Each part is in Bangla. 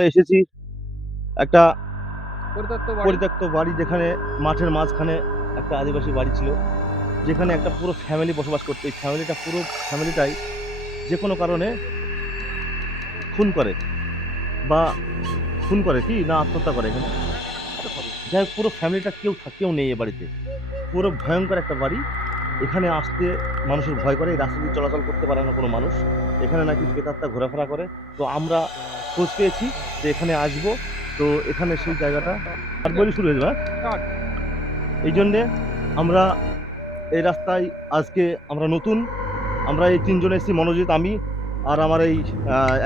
আমরা এসেছি একটা পরিত্যক্ত বাড়ি। পরিত্যক্ত বাড়ি, যেখানে মাঠের মাঝখানে একটা আদিবাসী বাড়ি ছিল, যেখানে একটা পুরো ফ্যামিলি বসবাস করতো। এই পুরো ফ্যামিলিটাই যে কোনো কারণে খুন করে বা খুন করে কি না আত্মহত্যা করে এখানে। যাই হোক, পুরো ফ্যামিলিটা কেউ নেই এ বাড়িতে। পুরো ভয়ঙ্কর একটা বাড়ি। এখানে আসতে মানুষের ভয় করে, এই রাস্তা দিয়ে চলাচল করতে পারে না কোনো মানুষ। এখানে নাকি প্রেতাত্মা ঘোরাফেরা করে। তো আমরা খোঁজ পেয়েছি যে এখানে আসবো। তো এখানে সেই জায়গাটা আর বলি শুরু হয়ে যাবে, স্টার্ট। এই জন্যে আমরা এই রাস্তায় আজকে আমরা নতুন। আমরা এই তিনজন এসেছি, মনোজিৎ, আমি আর আমার এই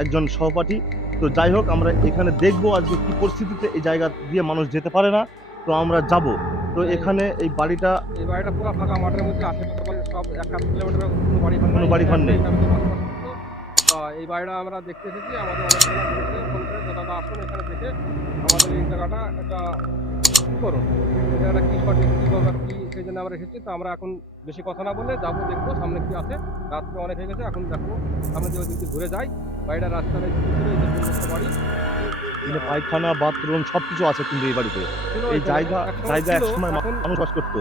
একজন সহপাঠী। তো যাই হোক, আমরা এখানে দেখবো আজকে কি পরিস্থিতিতে এই জায়গা দিয়ে মানুষ যেতে পারে না। তো আমরা যাব। তো এখানে এই বাড়িটা এই বাড়িটা পুরো ফাঁকা মাঠের মধ্যে, আশেপাশে বাড়ি সব 1-1 কিলোমিটার কোনো বাড়ি ঘর কোনো নাই, বাড়ি এখানে ঘর নেই। একটাই ফ্যামিলি বসবাস করতো। এই বাড়িটা আমরা দেখতে এসেছি, আমাদের অনেকজনা বলেছে ফোন করে যে দাদা আসুন এখানে দেখে আমাদের এই জায়গাটা একটা কি করুন, এই জায়গাটা কি সঠিক কি ব্যাপার কি, সেই জন্য আমরা এসেছি। তো আমরা এখন বেশি কথা না বলে যাবো, দেখবো সামনে কি আছে। রাত্রে অনেক হয়ে গেছে, এখন দেখবো সামনে দিয়ে ওই দিক দিয়ে ঘুরে যাই। বাড়িটা রাস্তার এই দিকে ছিল, এই যে পরিত্যক্ত বাড়ি এখানে পায়খানা, বাথরুম সবকিছু আছে কিন্তু এই বাড়িতে। ছিল। এই এখানে জায়গা একসময় জায়গা ছিল, একসময় এখন মানুষ বাস করতো।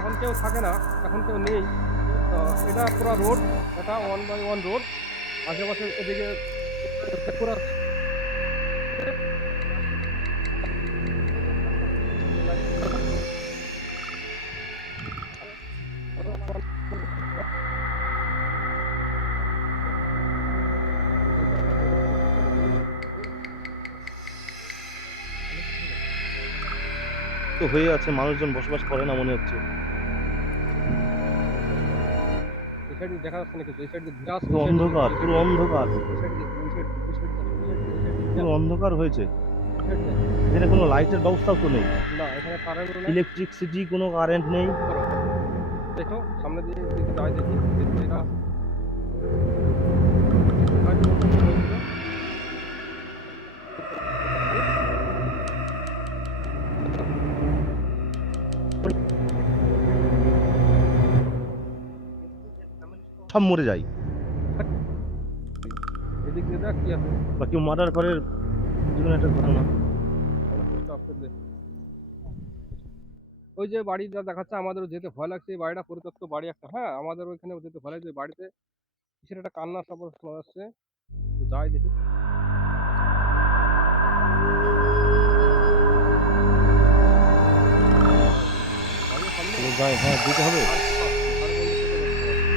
এখন কেউ থাকে না, এখন কেউ নেই। তো এটা পুরো রোড, এটা 1/1 রোড। আশেপাশে এদিকে পুরো তো হয়ে আছে, মানুষজন বসবাস করে না মনে হচ্ছে। এই সাইড দিয়ে দেখা যাচ্ছে না কিছু, এই সাইড দিয়ে ঘুরে আসছে, পুরো এই সাইড দিয়ে অন্ধকার, এই সাইড পুরো দিয়ে অন্ধকার, এই সাইড দিয়ে এই সাইড দিয়ে এই সাইড দিয়ে এই সাইড দিয়ে এই সাইড দিয়ে পুরো অন্ধকার হয়েছে। এই সাইড দিয়ে। এখানে কোনো লাইটের ব্যবস্থাও তো নেই, না, এখানে কারেন্টও নেই। ইলেকট্রিসিটি, কোনো কারেন্ট নেই। করো, দেখো সামনে দিয়ে দিকে যাই, দেখি দেখি এটা হয়তো হয়েছিল। সব মরে যায় এদিক দিয়ে দেখ কি আছে। বা কেউ মার্ডার করে, জীবনে একটা ঘটনা। স্টপ করে দে। ওই যে বাড়িটা দেখাচ্ছে, আমাদেরও যেতে ভয় লাগছে। এই বাড়িটা পরিত্যক্ত বাড়ি একটা, হ্যাঁ আমাদের ওইখানেও যেতে ভয় লাগছে। বাড়িতে কিসের একটা কান্নার শব্দ শোনা যাচ্ছে, তো যাই দেখি। সামনে সামনে তো যাই, হ্যাঁ যেতে হবে। আর কি পাচ্ছে, আর বন্ধু থেকে দেখতে পাচ্ছি।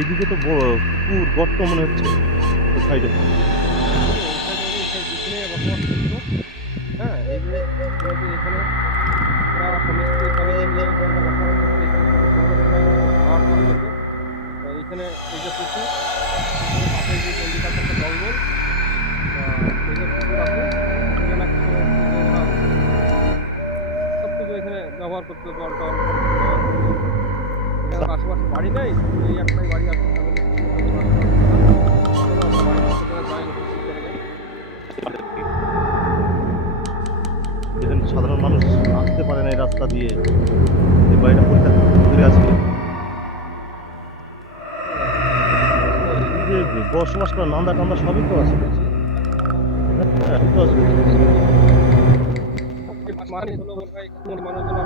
এদিকে তো পুকুর গর্ত মনে হচ্ছে সাইডে। ওই সাইডে এই সাইড এখানে বসবাস করতো। হ্যাঁ, এই যে পুরো যে এখানে ওরা স্বামী স্ত্রী ফ্যামিলি নিয়ে এখানে বসবাস করতো। এখানে সন্ধ্যার সময় খাওয়া দাওয়া হতো। তো এইখানে এই যে পুকুর, পুকুরের পাশে যে চন্ডিকার একটা জঙ্গল, এই যে পুকুর আছে, পুকুরে নাকি কোনো কিছু যে ওরা সবকিছু এখানে ব্যবহার করতো, জল টল সব কিছু ব্যবহার করতো। এখানে তো আশেপাশে বাড়ি নেই, শুধু এই একটাই বাড়ি আছে ফ্যামিলি নিয়ে বসবাস করার জন্য। চলো আমরা বাড়ির ভিতরে যাই, দেখি কি করে যায়। যেখানে সাধারণ মানুষ আসতে পারে না এই রাস্তা দিয়ে। এই বাড়িটা পরিত্যক্ত করে আছে। এদিকে বসবাস করা নান্দা টান্দা সবই তো আছে। হ্যাঁ, সবই তো আছে। মানে হলো মনে হয় এখানে মানুষজন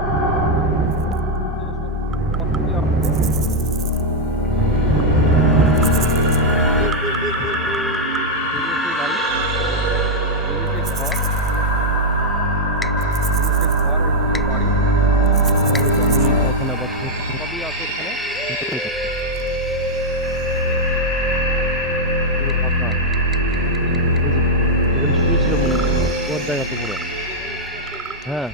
সক্রিয় আছে। এই যে সেই বাড়ি, এই যে সেই ঘর, এই যে সেই ঘর, এই যে সেই বাড়ি, পায়খানা, বাথরুম সবই আছে এখানে। পুরো ফাঁকা। এই যে এখানে শুয়েছিল মনে হচ্ছে, ঘর জায়গা তো পুরো। হ্যাঁ,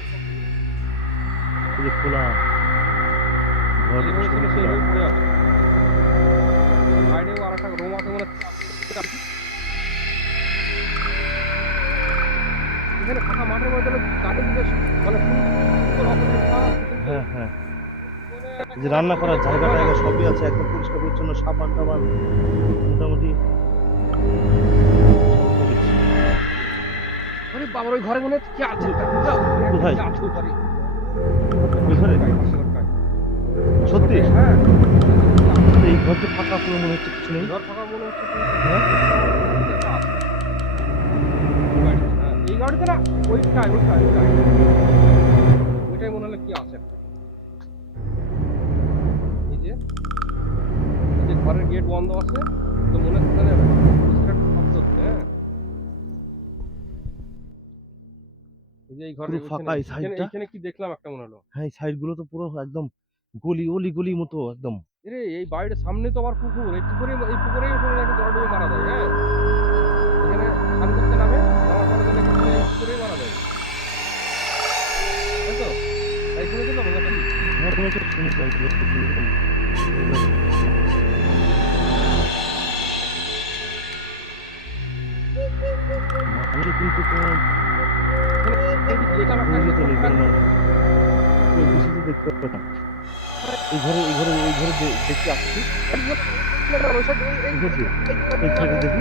এই যে খোলা ঘর, যেভাবে ছিল সবই খোলা। সেইভাবে পড়ে আছে। বাইরেও আর একটা রুম আছে মনে হচ্ছে। এখানে ফাঁকা মাঠের মধ্যে চারিদিকে মানে সুন্দর অপরিষ্কার, কিন্তু হ্যাঁ হ্যাঁ, মানে এই যে রান্না করার জায়গা ভয় টায়গা লাগছে। সবই আছে, একদম পরিষ্কার পরিচ্ছন্ন, সাবান টাবান মোটামুটি সবই তো দেখছি। আরে বাবার ওই ঘরে মনে হচ্ছে কি আছে একটা, বুঝছো? কোথায়? কি আছে ওই ঘরে? ওই ঘরে? পাশের ঘরটায়। সত্যি? হ্যাঁ, এই ঘরটা ফাঁকা পুরো মনে হচ্ছে, কিছু নেই। ঘর ফাঁকা মনে হচ্ছে, কিন্তু হ্যাঁ, কিছু একটা আছে। হচ্ছে না ওইটাই ওইটাই মনে হলো কি আছে একটা। এই যে ঘরের গেট বন্ধ আছে, তো মনে হচ্ছে তাহলে কিছু একটা শব্দ হচ্ছে। হ্যাঁ, এই যে এই ঘরের পুরো ফাঁকা এই সাইডটা। এইখানে কি দেখলাম একটা মনে হলো। হ্যাঁ, এই সাইড গুলো তো পুরো একদম অলি গলি মতো একদম। এরে এই বাড়ির সামনে তো আবার পুকুর, এই পুকুরেই শুনে নাকি জল ডুবে মারা যায়। হ্যাঁ, এখানে স্নান করতে নামে, নামার পরে তো নাকি এই পুকুরেই মারা যায়, তাই তো? তাই শুনেছিল ব্যাপারটা কি? হ্যাঁ, কোনো একটা শুনেছি আমি মাঝে কিন্তু কোনো দেখলাম একটা নিউজে চলে গেল কেউ কিছু তো দেখতে পাবে না। এই ঘরে দেখতে আসছি। এই ঘর দিয়ে এই সাইডে দেখি।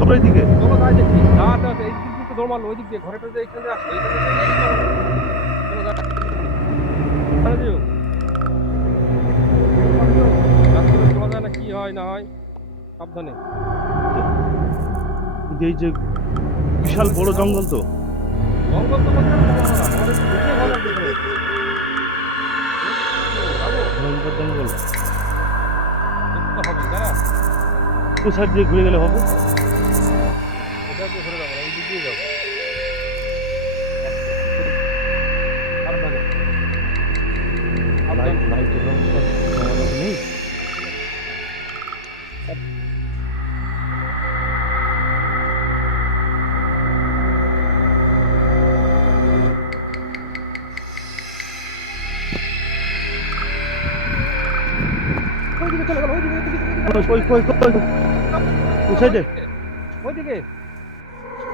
সবাই দিকে ওই দিক দিয়ে ঘরে এইখানে আসছে শোনা যায় না, কি হয় না হয়, সাবধানে। এই যে বিশাল বড় জঙ্গল তো। জঙ্গল তো ভয়ঙ্কর জঙ্গল। হবে, তাই না? কোন সাইড দিয়ে ঘুরে গেলে হবে? এটা দিয়ে ঘুরে যাবো, এই দিক দিয়ে যাবো। লাইটের ব্যবস্থা আমাদের নেই। ওইদিকে চলে গেল, ওইদিকে ওই সাইডে ওইদিকে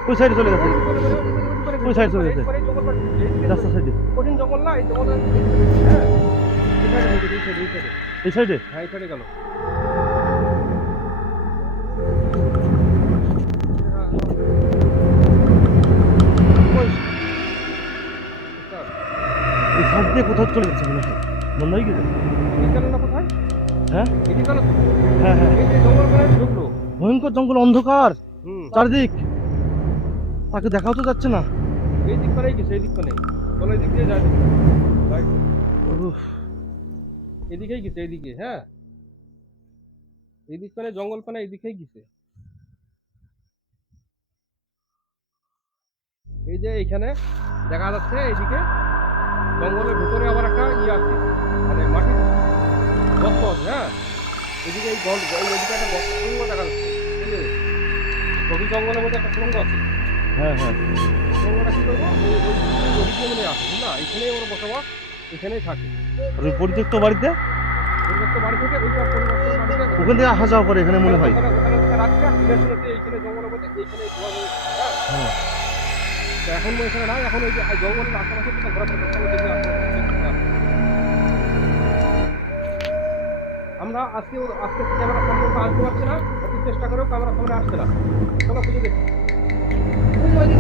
ওই সাইডে চলে গেছে। ওই সাইডে চলে গেছে রাস্তা সাইডে। কঠিন জঙ্গল না, এই জঙ্গল। হ্যাঁ, এই সাইডে হ্যাঁ, এই সাইডে গেল। এই সাইড দিয়ে কোথাও চলে গেছে মনে হয়। মনে হয় কি রে? এদিকে গেল না কোথায়? হ্যাঁ এদিকে গেল তো। হ্যাঁ হ্যাঁ, এই যে জঙ্গল করে ঢুকলো। ভয়ঙ্কর জঙ্গল, অন্ধকার হুম, চারদিক, তাকে দেখাও তো যাচ্ছে না। এই দিক করেই গেছে, এই দিক করে চলো, এই দিক দিয়ে যায়। উফ, এদিকেই গেছে, এইদিকে। হ্যাঁ, এই দিক করে জঙ্গল পানে এইদিকেই গেছে। এই যে এইখানে দেখা যাচ্ছে এইদিকে জঙ্গলের ভিতরে আবার একটা আছে, মানে মাটির গর্ত আছে। হ্যাঁ, এদিকে এইদিকে একটা সুড়ঙ্গ দেখা যাচ্ছে। এই যে গভীর জঙ্গলের মধ্যে একটা সুড়ঙ্গ আছে। হ্যাঁ হ্যাঁ, সুড়ঙ্গটা কি করবো, ওদিকে মনে আছে, বুঝলা? এখানেই ওর বসবাস, এখানেই থাকে। আর ওই পরিত্যক্ত বাড়িতে পরিবর্তন বাড়ি থেকে ওইটা পরিবর্তন বাড়িতে ওখান থেকে আসা যাওয়া করে এখানে মনে হয়। ওখানে রাতটা শুনেছি এইখানে জঙ্গলের মধ্যে, এইখানে ধোয়া ধোয়া। হ্যাঁ, তো এখন এখানে নাই, এখন ওই যে জঙ্গলের আশেপাশে কোথাও ঘোরাফেরা করতে হবে, দেখি আমরা আজকে ক্যামেরা সামনে আনতে পারছি না, অতি চেষ্টা করেও ক্যামেরা সামনে আসছে না। চলো খুঁজে দেখি। ওই যে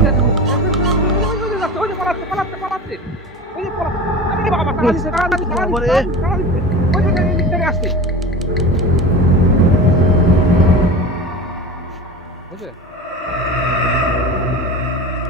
যাচ্ছে, ওই যে পালাচ্ছে। ওই যে পালাচ্ছে। আরে বাবা, তাড়া দিচ্ছে। ওই যে এই দিক থেকে আসছে।